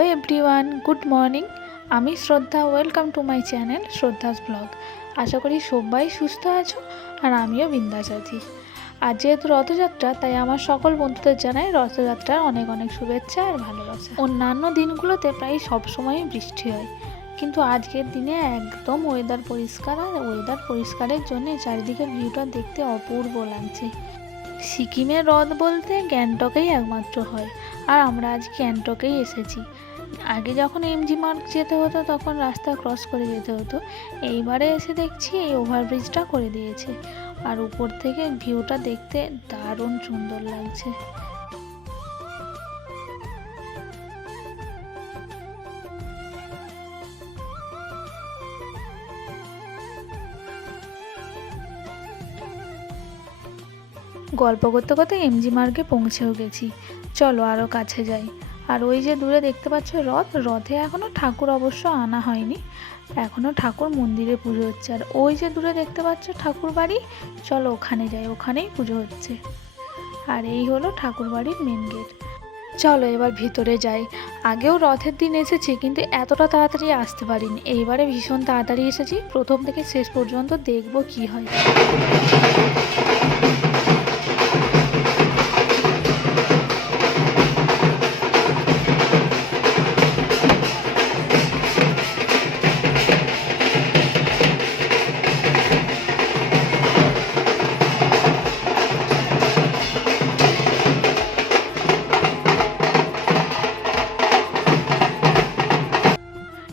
Hello everyone, good morning. আমি Shraddha, welcome to my channel Shraddha's vlog. আশা করি সবাই সুস্থ আছো আর আমিও বিন্দাস আছি। আর যেহেতু রথযাত্রা, তাই আমার সকল বন্ধুদের জানাই রথযাত্রার অনেক অনেক শুভেচ্ছা আর ভালোবাসা। অন্যান্য দিনগুলোতে প্রায় সবসময়ই বৃষ্টি হয়, কিন্তু আজকের দিনে একদম ওয়েদার পরিষ্কার, আর ওয়েদার পরিষ্কারের জন্য চারিদিকের ভিউটা দেখতে অপূর্ব লাগছে। সিকিমের রথ বলতে গ্যাংটকেই একমাত্র হয়, আর আমরা আজ গ্যাংটকেই এসেছি। আগে যখন এমজি মার্গ যেতে হতো তখন রাস্তা ক্রস করে যেতে হতো, এইবারে এসে দেখছি এই ওভারব্রিজটা করে দিয়েছে, আর উপর থেকে ভিউটা দেখতে দারুণ সুন্দর লাগছে। গল্প করতে করতে এমজি মার্গে পৌঁছেও গেছি, চলো আরও কাছে যাই। আর ওই যে দূরে দেখতে পাচ্ছ রথে এখনও ঠাকুর অবশ্য আনা হয়নি, এখনও ঠাকুর মন্দিরে পুজো হচ্ছে। আর ওই যে দূরে দেখতে পাচ্ছ ঠাকুর বাড়ি, চলো ওখানে যাই, ওখানেই পুজো হচ্ছে। আর এই হলো ঠাকুর বাড়ির মেন গেট। চলো এবার ভিতরে যাই। আগেও রথের দিন এসেছি, কিন্তু এতটা তাড়াতাড়ি আসতে পারিনি, এইবারে ভীষণ তাড়াতাড়ি এসেছি। প্রথম থেকে শেষ পর্যন্ত দেখবো কি হয়।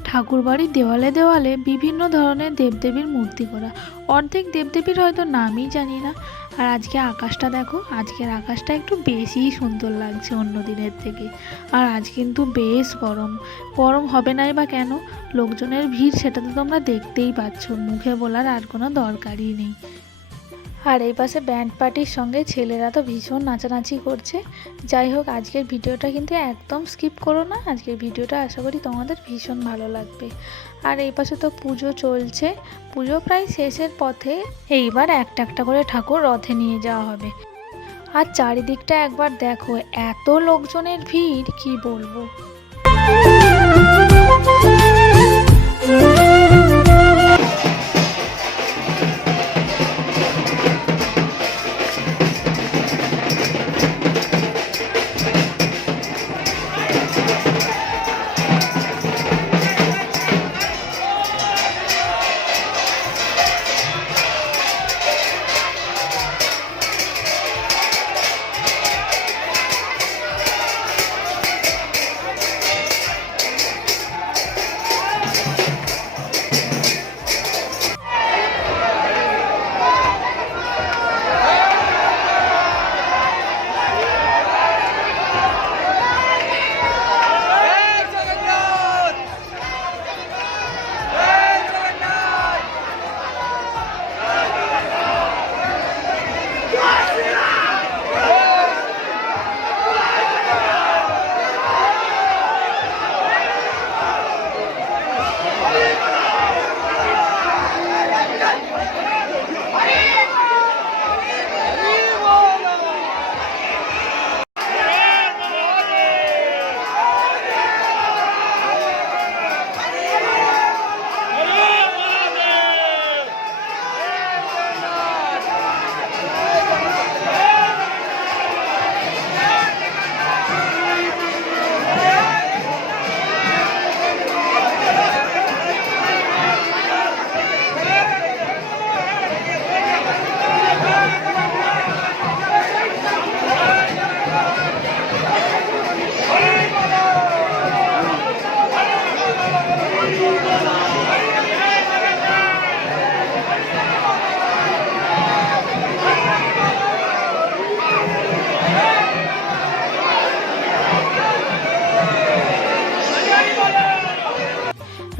ঠাকুরবাড়ির দেওয়ালে দেওয়ালে বিভিন্ন ধরনের দেবদেবীর মূর্তি করা, অর্ধেক দেবদেবীর হয়তো নামই জানি না। আর আজকে আকাশটা দেখো, আজকের আকাশটা একটু বেশিই সুন্দর লাগছে অন্য দিনের থেকে। আর আজ কিন্তু বেশ গরম, গরম হবে নাই বা কেন, লোকজনের ভিড় সেটা তো তোমরা দেখতেই পাচ্ছ, মুখে বলার আর কোনো দরকারই নেই। আর এই পাশে ব্যান্ড পার্টির সঙ্গে ছেলেরা তো ভীষণ নাচানাচি করছে। যাই হোক, আজকের ভিডিওটা কিন্তু একদম স্কিপ করো না, আজকের ভিডিওটা আশা করি তোমাদের ভীষণ ভালো লাগবে। আর এই পাশে তো পুজো চলছে, পুজো প্রায় শেষের পথে। এইবার একটা একটা করে ঠাকুর রথে নিয়ে যাওয়া হবে। আর চারিদিকটা একবার দেখো, এত লোকজনের ভিড় কি বলবো।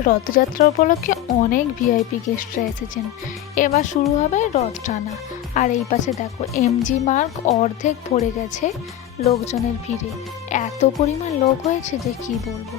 রথযাত্রা উপলক্ষে অনেক ভিআইপি গেস্টরা এসেছেন। এবার শুরু হবে রথ টানা। আর এই পাশে দেখো, এমজি মার্গ অর্ধেক ভরে গেছে লোকজনের ভিড়ে, এত পরিমাণ লোক হয়েছে যে কি বলবো।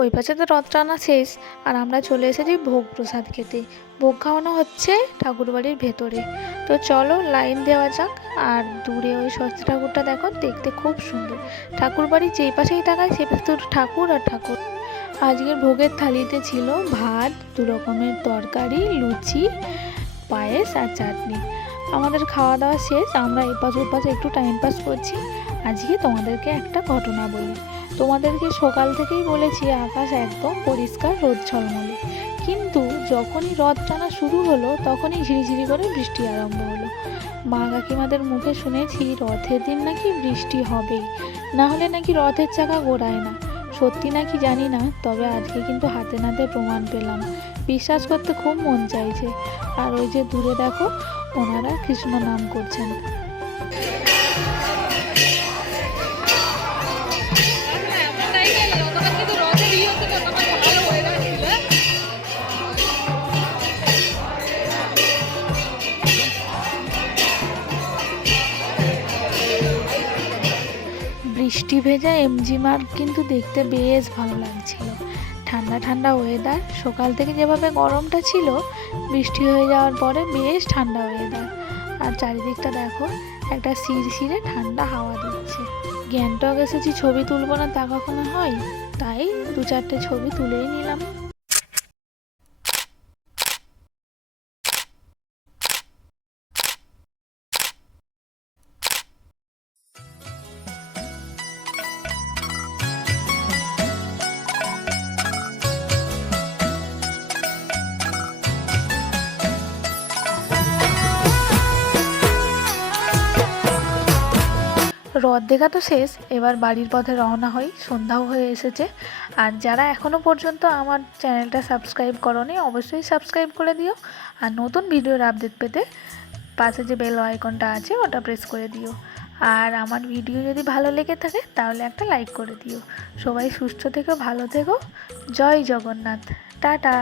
ওই পাশে তো রথ টানা শেষ, আর আমরা চলে এসেছি ভোগ প্রসাদ খেতে। ভোগ খাওয়ানো হচ্ছে ঠাকুরবাড়ির ভেতরে। তো চলো লাইন দেওয়া যাক। আর দূরে ওই ষষ্ঠী ঠাকুরটা দেখো, দেখতে খুব সুন্দর। ঠাকুরবাড়ির যেই পাশেই তাকায় সে পাশে তো ঠাকুর আর ঠাকুর। আজকের ভোগের থালিতে ছিল ভাত, 2 রকমের তরকারি, লুচি, পায়েস আর চাটনি। আমাদের খাওয়া দাওয়া শেষ, আমরা এপাশ ওপাশ একটু টাইম পাস করছি। আজকে তোমাদেরকে একটা ঘটনা বলি। তোমাদেরকে সকাল থেকেই বলেছি আকাশ একদম পরিষ্কার, রোদ ঝলমলে, কিন্তু যখনই রথ টানা শুরু হলো তখনই ঝিরিঝিরি করে বৃষ্টি আরম্ভ হলো। মা কাকিমাদের মুখে শুনেছি রথের দিন নাকি বৃষ্টি হবেই, না হলে নাকি রথের চাকা ঘোরায় না। সত্যি নাকি জানি না, তবে আজকে কিন্তু হাতে নাতে প্রমাণ পেলাম। বিশ্বাস করতে খুব মন চাইছে। আর ওই যে দূরে দেখো, ওনারা কৃষ্ণ নাম করছেন। বৃষ্টি ভেজা এমজি মার্গ কিন্তু দেখতে বেশ ভালো লাগছিল। ঠান্ডা ঠান্ডা ওয়েদার, সকাল থেকে যেভাবে গরমটা ছিল, বৃষ্টি হয়ে যাওয়ার পরে বেশ ঠান্ডা ওয়েদার। আর চারিদিকটা দেখো, একটা শিরশিরে ঠান্ডা হাওয়া দিচ্ছে। গ্যাংটক এসেছি, ছবি তুলবো না তা কখনো হয়? তাই 2-4টে ছবি তুলেই নিলাম। রথ দেখা তো শেষ, এবার বাড়ির পথে রওনা হই। সন্ধ্যাও হয়ে এসেছে। আর যারা এখনও পর্যন্ত আমার চ্যানেলটা সাবস্ক্রাইব করোনি, অবশ্যই সাবস্ক্রাইব করে দিও। আর নতুন ভিডিওর আপডেট পেতে পাশে যে বেল আইকনটা আছে ওটা প্রেস করে দিও। আর আমার ভিডিও যদি ভালো লেগে থাকে তাহলে একটা লাইক করে দিও। সবাই সুস্থ থেকো, ভালো থেকো। জয় জগন্নাথ। টাটা।